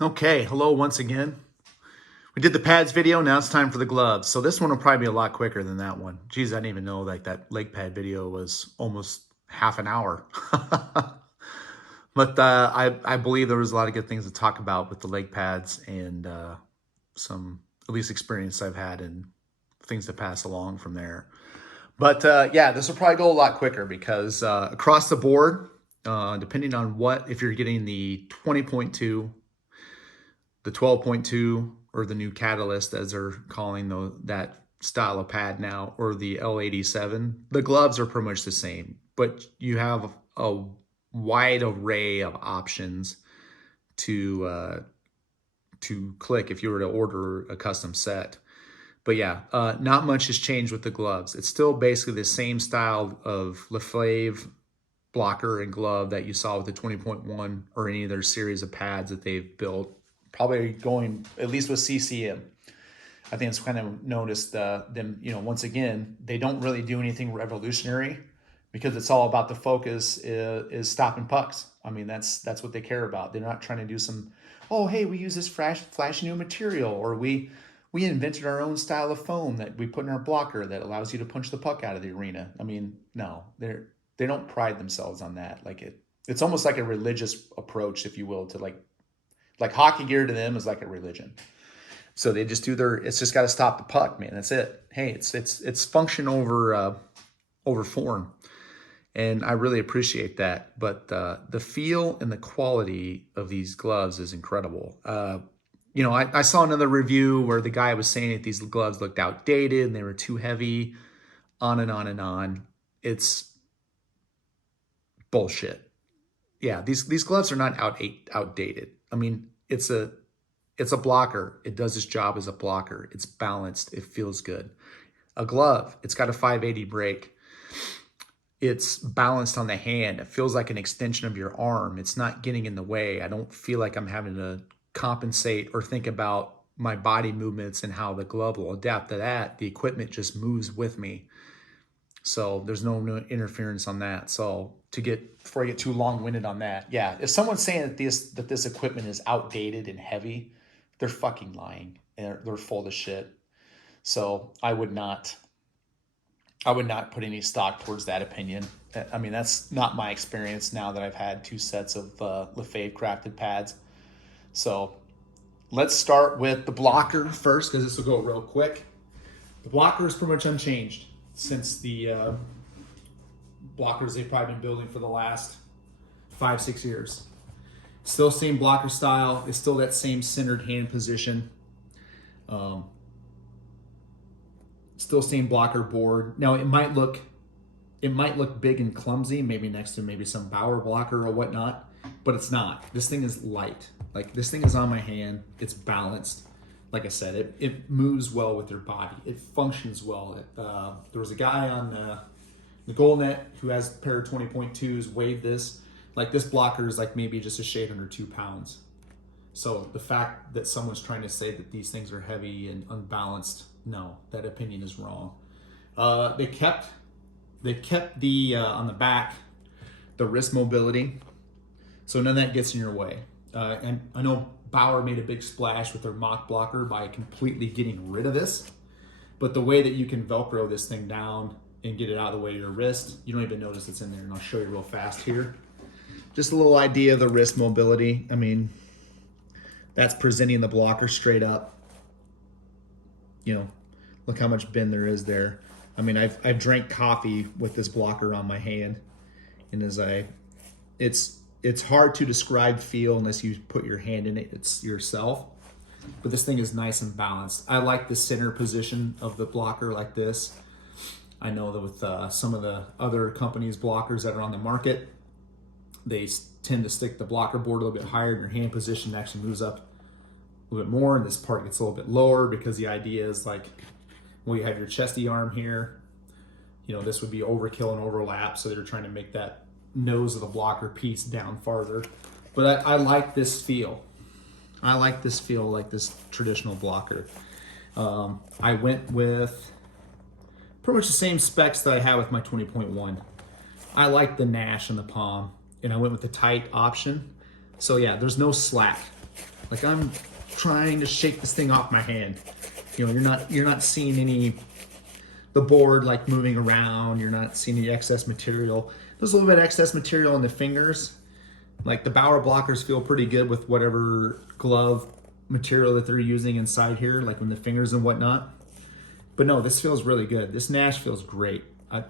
Okay, hello once again. We did the pads video, now it's time for the gloves. So this one will probably be a lot quicker than that one. Geez, I didn't even know like that leg pad video was almost half an hour. But I believe there was a lot of good things to talk about with the leg pads and some at least experience I've had and things to pass along from there. But yeah, this will probably go a lot quicker because across the board, depending on if you're getting the 20.2, the 12.2, or the new Catalyst, as they're calling that style of pad now, or the L87, the gloves are pretty much the same, but you have a wide array of options to click if you were to order a custom set. But yeah, not much has changed with the gloves. It's still basically the same style of Lefebvre blocker and glove that you saw with the 20.1 or any of their series of pads that they've built. Probably going at least with CCM. I think it's kind of noticed them, once again, they don't really do anything revolutionary because it's all about the focus is stopping pucks. I mean, that's what they care about. They're not trying to do some, oh, hey, we use this flash new material, or we invented our own style of foam that we put in our blocker that allows you to punch the puck out of the arena. I mean, no, they don't pride themselves on that. It's almost like a religious approach, if you will, to like hockey gear to them is like a religion. So they just it's just got to stop the puck, man. That's it. Hey, it's function over form. And I really appreciate that. But the feel and the quality of these gloves is incredible. I saw another review where the guy was saying that these gloves looked outdated and they were too heavy, on and on and on. It's bullshit. Yeah, these gloves are not outdated. I mean, it's a blocker. It does its job as a blocker. It's balanced. It feels good. A glove, it's got a 580 break. It's balanced on the hand. It feels like an extension of your arm. It's not getting in the way. I don't feel like I'm having to compensate or think about my body movements and how the glove will adapt to that. The equipment just moves with me. So there's no interference on that. So before I get too long-winded on that, yeah, if someone's saying that this equipment is outdated and heavy, they're fucking lying. They're full of shit. So I would not put any stock towards that opinion. I mean, that's not my experience now that I've had two sets of Lefebvre crafted pads. So let's start with the blocker first, because this will go real quick. The blocker is pretty much unchanged since the blockers they've probably been building for the last 5-6 years. Still same blocker style. It's still that same centered hand position. Still same blocker board. Now it might look big and clumsy, maybe next to maybe some Bauer blocker or whatnot, but it's not. This thing is light. Like, this thing is on my hand. It's balanced. Like I said, it moves well with your body. It functions well. There was a guy on the goal net who has a pair of 20.2s, weighed this. Like, this blocker is like maybe just a shade under 2 pounds. So the fact that someone's trying to say that these things are heavy and unbalanced, no, that opinion is wrong. They kept the on the back, the wrist mobility, so none of that gets in your way. And I know Bauer made a big splash with their mock blocker by completely getting rid of this, but the way that you can Velcro this thing down and get it out of the way of your wrist, you don't even notice it's in there. And I'll show you real fast here. Just a little idea of the wrist mobility. I mean, that's presenting the blocker straight up. Look how much bend there is there. I mean, I've drank coffee with this blocker on my hand, and it's hard to describe feel unless you put your hand in it yourself. But this thing is nice and balanced. I like the center position of the blocker like this. I know that with some of the other companies' blockers that are on the market, they tend to stick the blocker board a little bit higher, and your hand position actually moves up a little bit more, and this part gets a little bit lower because the idea is like, well, you have your chesty arm here, this would be overkill and overlap, so they're trying to make that nose of the blocker piece down farther. But I like this feel. I like this feel like this traditional blocker. I went with pretty much the same specs that I had with my 20.1. I like the Nash and the palm, and I went with the tight option. So yeah, there's no slack. Like I'm trying to shake this thing off my hand. You know, you're not seeing the board like moving around. You're not seeing any excess material. There's a little bit of excess material on the fingers. Like the Bauer blockers feel pretty good with whatever glove material that they're using inside here, like in the fingers and whatnot. But no, this feels really good. This Nash feels great.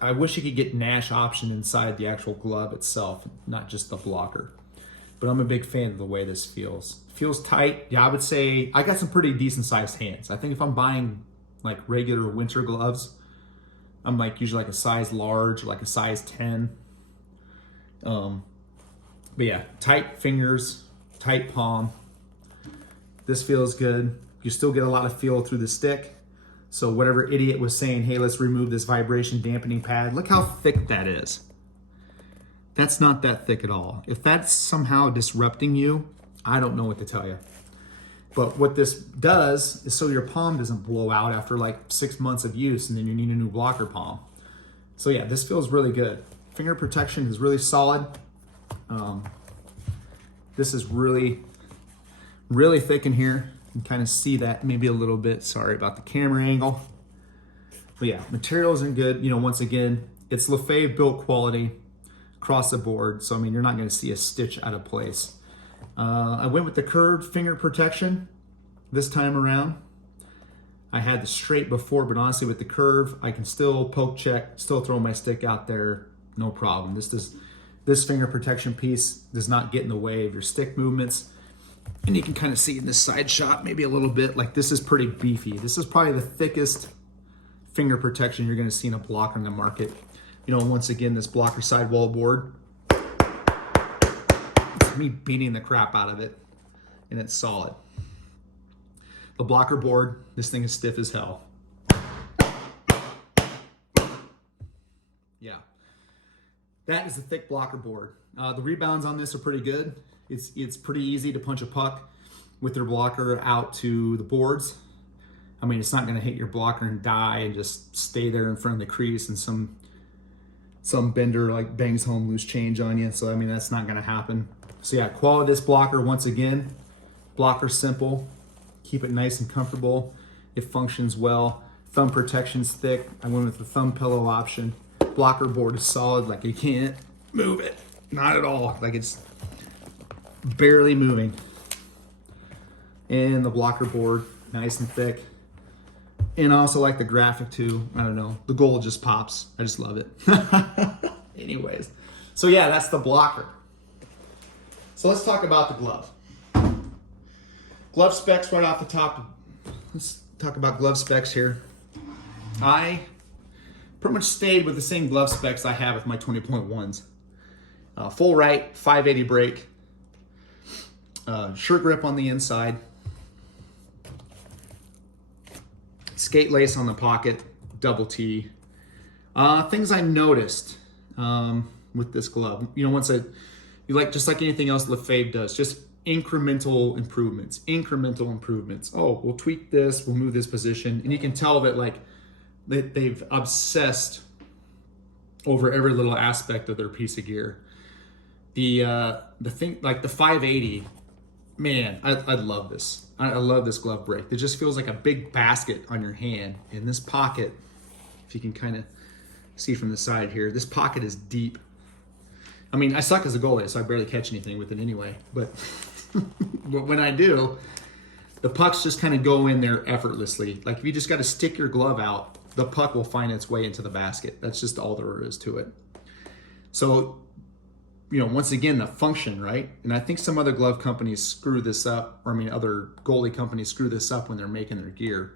I wish you could get Nash option inside the actual glove itself, not just the blocker. But I'm a big fan of the way this feels. Feels tight. Yeah, I would say I got some pretty decent sized hands. I think if I'm buying like regular winter gloves, I'm like usually like a size large, like a size 10. But yeah, tight fingers, tight palm. This feels good. You still get a lot of feel through the stick. So whatever idiot was saying, hey, let's remove this vibration dampening pad, look how thick that is. That's not that thick at all. If that's somehow disrupting you, I don't know what to tell you. But what this does is so your palm doesn't blow out after like 6 months of use and then you need a new blocker palm. So yeah, this feels really good. Finger protection is really solid. This is really, really thick in here. You can kind of see that maybe a little bit. Sorry about the camera angle. But yeah, materials are good. You know, once again, it's Lefebvre built quality across the board. So, I mean, you're not going to see a stitch out of place. I went with the curved finger protection this time around. I had the straight before, but honestly with the curve, I can still poke check, still throw my stick out there, no problem. This finger protection piece does not get in the way of your stick movements. And you can kind of see in this side shot, maybe a little bit, like this is pretty beefy. This is probably the thickest finger protection you're gonna see in a blocker in the market. You know, once again, this blocker sidewall board, it's me beating the crap out of it, and it's solid. The blocker board, this thing is stiff as hell. Yeah, that is a thick blocker board. The rebounds on this are pretty good. It's pretty easy to punch a puck with your blocker out to the boards. I mean, it's not gonna hit your blocker and die and just stay there in front of the crease and some bender like bangs home loose change on you. So I mean, that's not gonna happen. So yeah, quality of this blocker, once again, blocker simple. Keep it nice and comfortable. It functions well. Thumb protection's thick. I went with the thumb pillow option. Blocker board is solid, like you can't move it. Not at all, like it's barely moving. And the blocker board, nice and thick. And I also like the graphic too. I don't know, the gold just pops. I just love it. Anyways, so yeah, that's the blocker. So let's talk about the glove. Glove specs right off the top. Let's talk about glove specs here. I pretty much stayed with the same glove specs I have with my 20.1s. Full right, 580 break, sure grip on the inside, skate lace on the pocket, double T. Things I noticed with this glove, you know, just like anything else Lefebvre does, just incremental improvements. Oh, we'll tweak this, we'll move this position. And you can tell that like they've obsessed over every little aspect of their piece of gear. The thing, like the 580, man, I love this. I love this glove break. It just feels like a big basket on your hand. In this pocket, if you can kind of see from the side here, this pocket is deep. I mean, I suck as a goalie, so I barely catch anything with it anyway. But, but when I do, the pucks just kind of go in there effortlessly. Like if you just got to stick your glove out, the puck will find its way into the basket. That's just all there is to it. So, you know, once again, the function, right? And I think some other glove companies screw this up, or I mean, other goalie companies screw this up when they're making their gear.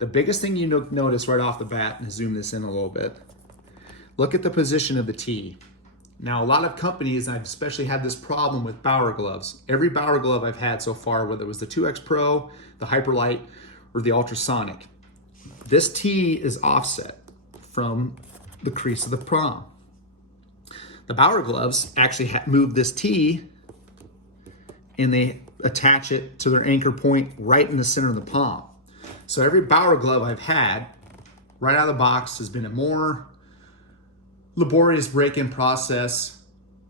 The biggest thing you notice right off the bat, and zoom this in a little bit, look at the position of the tee. Now, a lot of companies, I've especially had this problem with Bauer gloves. Every Bauer glove I've had so far, whether it was the 2X Pro, the Hyperlight, or the Ultrasonic, this tee is offset from the crease of the palm. The Bauer gloves actually move this tee and they attach it to their anchor point right in the center of the palm. So every Bauer glove I've had right out of the box has been a more laborious break-in process.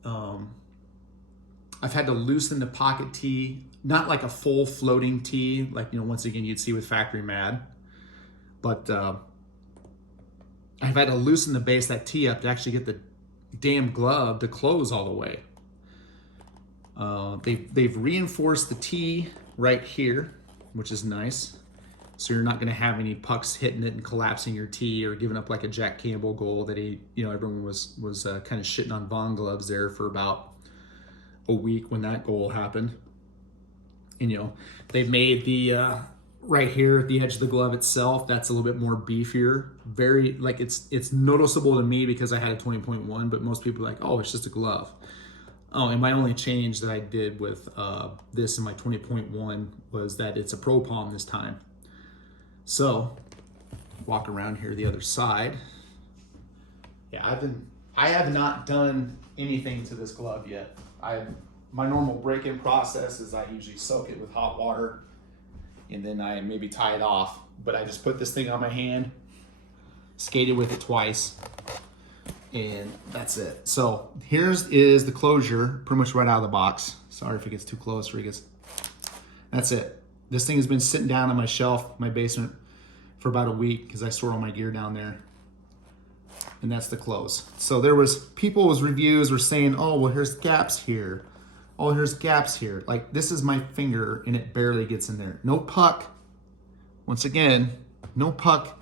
I I've had to loosen the pocket tee, not like a full floating tee, like, once again, you'd see with Factory Mad, but I've had to loosen the base of that tee up to actually get the damn glove to close all the way. They've reinforced the tee right here, which is nice. So you're not going to have any pucks hitting it and collapsing your tee or giving up like a Jack Campbell goal that everyone was kind of shitting on Vaughn gloves there for about a week when that goal happened. And they've made the right here at the edge of the glove itself, that's a little bit more beefier. Very, like, it's noticeable to me because I had a 20.1, but most people are like, oh, it's just a glove. Oh, and my only change that I did with this in my 20.1 was that it's a Pro Palm this time. So, walk around here the other side. Yeah, I have not done anything to this glove yet. My normal break-in process is I usually soak it with hot water and then I maybe tie it off. But I just put this thing on my hand, skated with it twice, and that's it. So here's the closure, pretty much right out of the box. Sorry if it gets too close or it gets, that's it. This thing has been sitting down on my shelf, my basement, for about a week because I store all my gear down there. And that's the close. So there was people's reviews were saying, oh, well, here's gaps here. Oh, here's gaps here. Like, this is my finger and it barely gets in there. No puck, once again, no puck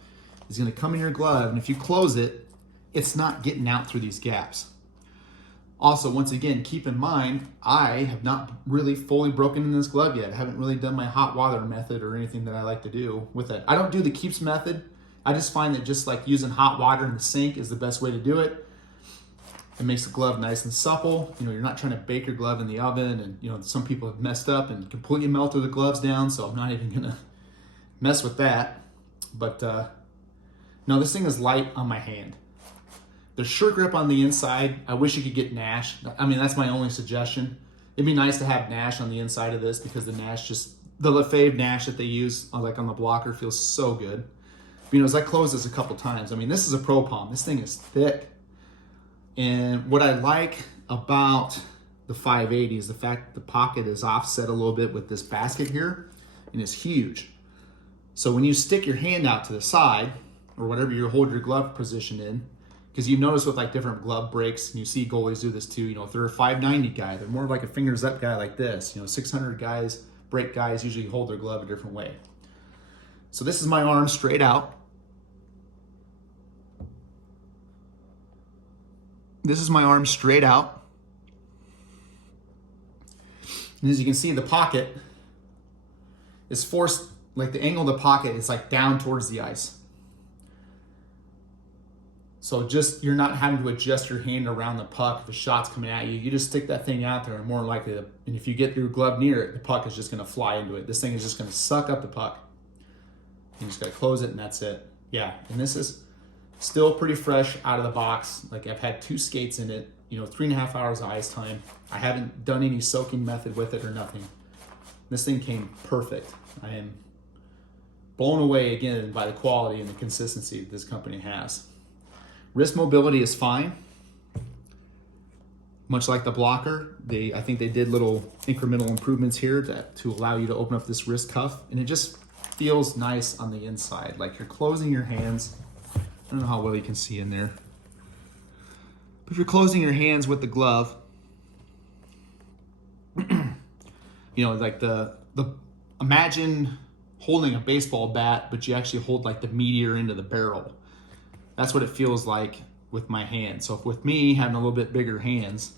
is gonna come in your glove. And if you close it, it's not getting out through these gaps. Also, once again, keep in mind, I have not really fully broken in this glove yet. I haven't really done my hot water method or anything that I like to do with it. I don't do the keeps method. I just find that just like using hot water in the sink is the best way to do it. It makes the glove nice and supple. You're not trying to bake your glove in the oven, and some people have messed up and completely melted the gloves down, so I'm not even gonna mess with that. But no, this thing is light on my hand. There's sure grip on the inside. I wish you could get Nash. I mean, that's my only suggestion. It'd be nice to have Nash on the inside of this because the Lefebvre Nash that they use like on the blocker feels so good. But, as I closed this a couple times, I mean, this is a Pro Palm. This thing is thick. And what I like about the 580 is the fact that the pocket is offset a little bit with this basket here, and it's huge. So when you stick your hand out to the side, or whatever you hold your glove position in, because you notice with like different glove breaks, and you see goalies do this too, if they're a 590 guy, they're more like a fingers up guy like this. 600 guys, break guys usually hold their glove a different way. So this is my arm straight out. This is my arm straight out. And as you can see, the pocket is forced, like the angle of the pocket is like down towards the ice. So you're not having to adjust your hand around the puck if a shot's coming at you. You just stick that thing out there and more likely, and if you get your glove near it, the puck is just gonna fly into it. This thing is just gonna suck up the puck. You just gotta close it and that's it. Yeah, and this is still pretty fresh out of the box. Like, I've had 2 skates in it, 3.5 hours of ice time. I haven't done any soaking method with it or nothing. This thing came perfect. I am blown away again by the quality and the consistency that this company has. Wrist mobility is fine. Much like the blocker, I think they did little incremental improvements here to allow you to open up this wrist cuff, and it just feels nice on the inside. Like you're closing your hands. I don't know how well you can see in there. But if you're closing your hands with the glove, like the imagine holding a baseball bat, but you actually hold like the meteor into the barrel. That's what it feels like with my hand. So with me having a little bit bigger hands,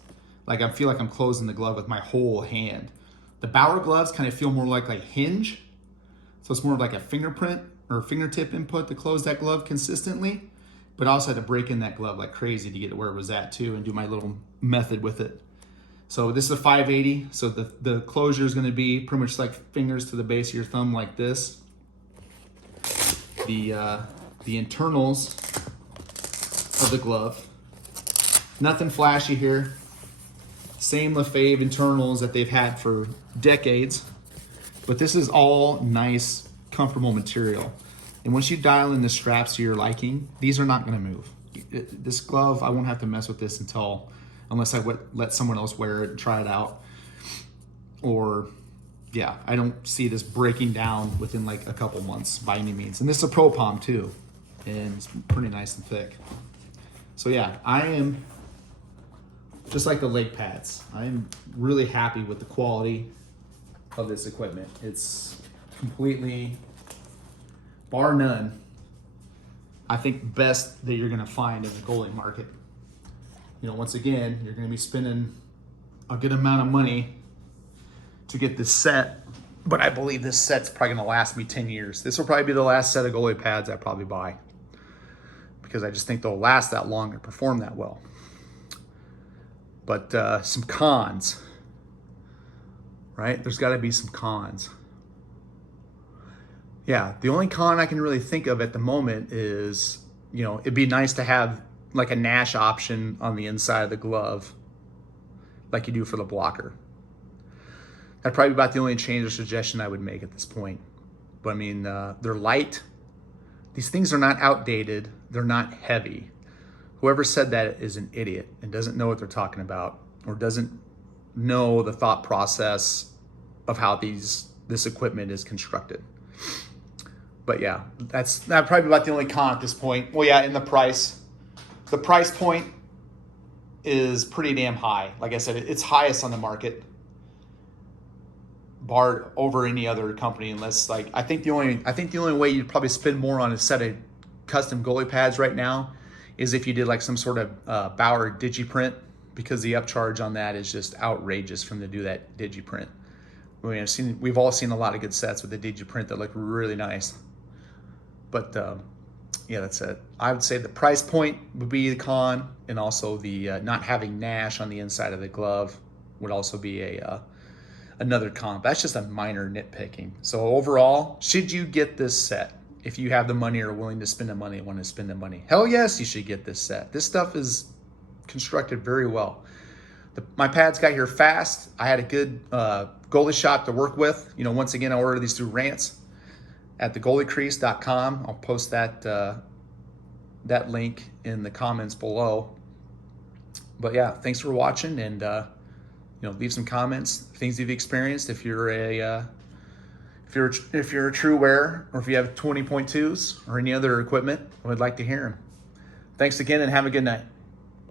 like I feel like I'm closing the glove with my whole hand. The Bauer gloves kind of feel more like a hinge. So it's more of like a fingerprint or fingertip input to close that glove consistently, but I also had to break in that glove like crazy to get to where it was at too and do my little method with it. So this is a 580. So the closure is going to be pretty much like fingers to the base of your thumb like this. The internals of the glove, nothing flashy here. Same Lefebvre internals that they've had for decades, but this is all nice, comfortable material. And once you dial in the straps to your liking, these are not going to move. This glove, I won't have to mess with this unless I let someone else wear it and try it out. or yeah, I don't see this breaking down within like a couple months by any means. And this is a Pro Palm too, and it's pretty nice and thick. So yeah, I am just like the leg pads. I am really happy with the quality of this equipment. It's completely, bar none, I think best that you're gonna find in the goalie market. You know, once again, you're gonna be spending a good amount of money to get this set, but I believe this set's probably gonna last me 10 years. This will probably be the last set of goalie pads I probably buy, because I just think they'll last that long and perform that well. But some cons, right? There's gotta be some cons. Yeah, the only con I can really think of at the moment is, you know, it'd be nice to have like a Nash option on the inside of the glove, like you do for the blocker. That'd probably be about the only change or suggestion I would make at this point. But I mean, they're light. These things are not outdated. They're not heavy. Whoever said that is an idiot and doesn't know what they're talking about, or doesn't know the thought process of how this equipment is constructed. But yeah, that's probably about the only con at this point. Well, yeah, in the price point is pretty damn high. Like I said, it's highest on the market, barred over any other company, unless like I think the only way you'd probably spend more on a set of custom goalie pads right now is if you did like some sort of Bauer digiprint, because the upcharge on that is just outrageous for them to do that digiprint. We've all seen a lot of good sets with the digiprint that look really nice. But yeah, that's it. I would say the price point would be the con, and also the not having Nash on the inside of the glove would also be another con. That's just a minor nitpicking. So overall, should you get this set? If you have the money or are willing to spend the money and want to spend the money, hell yes, you should get this set. This stuff is constructed very well. My pads got here fast. I had a good goalie shop to work with. You know, once again, I ordered these through Rance at thegoaliecrease.com. I'll post that link in the comments below. But yeah, thanks for watching, and you know, leave some comments, things you've experienced. If you're a true wearer, or if you have 20.2s or any other equipment, I would like to hear them. Thanks again, and have a good night.